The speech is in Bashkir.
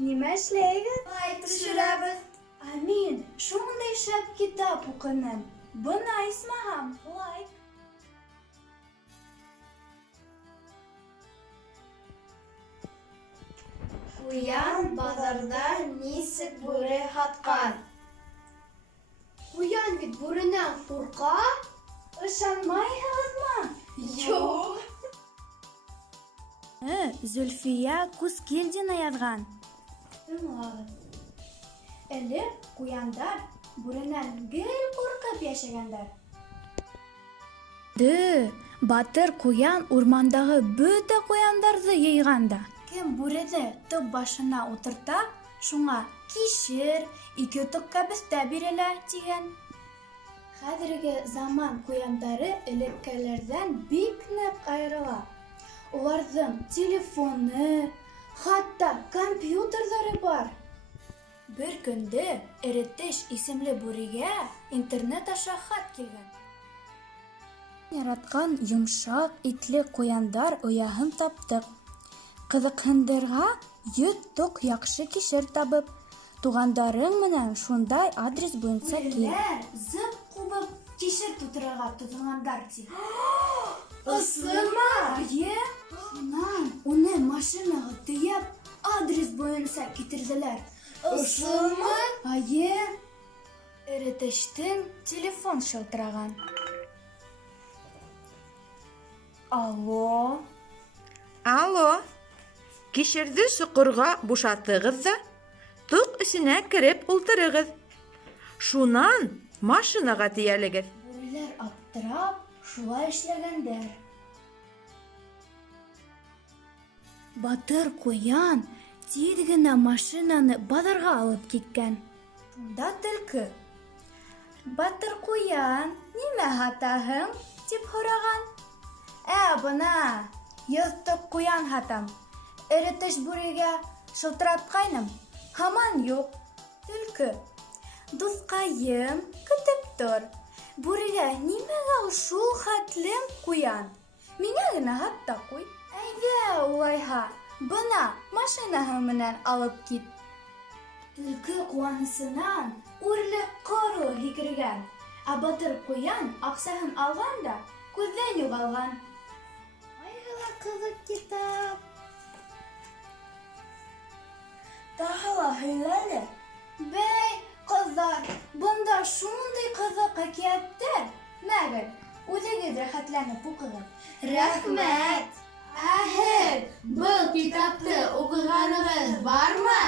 Нимә эшләйбез? Лайк төшерәбез. Мин шундый шәп китап укыным. Бына исмаһам, лайк. Куян базарда нисек бүре һаткан? Куян бит бүренән курка? Ышанмайһығыҙмы? Юк. Зөлфия Кускильдина яҙған. Тыңлағыҙ. Элек куяндар бүренән гел ҡурҡып йәшәгәндәр. Батыр куян урмандағы бөтә куяндарҙы йыйғанда. Кем бүреҙе төп башына ултырта, шуңа кишер, 2 тоҡ кәбеҫтә бирелә тигән. Хәҙерге заман куяндары элеккеләрҙән бик ныҡ айырыла. Уларҙың телефоны, хатта компьютерҙары бар. Бер көндө Эретеш исемле бүрегә интернет аша хат килгән. Яратҡан йомшаҡ итле куяндар ояһын таптыҡ. Ҡыҙыҡһындырға 100 тоҡ яҡшы кишер табып, туғандарың менән шундай адрес буйынса кил. Зып ҡубып кишер тутырырға тотонғандар ти. Ысынмы? Эйе. Шунан уны машинаға тейәп, адрес буйынса китерҙеләр. Ысынмы? Эйе. Эретештең телефон шылтыраған. Алло. Алло. Кишерҙе соҡорға бушатығыҙ ҙа, тоҡ эсенә кереп ултырығыҙ. Шунан машинаға тейәлегеҙ. Бүреләр аптырап, шулай эшләгәндәр. Батыр куян тиҙ генә машинаны баҙарға алып киткән. Шунда төлкө: Батыр куян, нимә һатаһың? Тип һораған. Бына 100 тоҡ куян һатам. Эретеш бүрегә шылтыратҡайным, һаман юҡ. Төлкө: Дуҫҡайым, көтөп тор. Бүрегә нимәгә шул хәтлем куян? Миңә генә һат та ҡуй. Әйҙә, улайһа, бына машинаһы менән алып кит. Төлкө ҡыуанысынан үрле-ҡорло һикергән. Батыр куян аҡсаһын алған да күҙҙән юғалған. Ҡайһылай ҡыҙыҡ китап. Тағы ла һөйләле. Бәй, ҡыҙҙар, бында шундай ҡыҙыҡ хикәйәттәр. Мәгәр, үҙегеҙ рәхәтләнеп уҡығыҙ. Рәхмәт. Һеҙ был китапты уҡығанығыҙ бармы?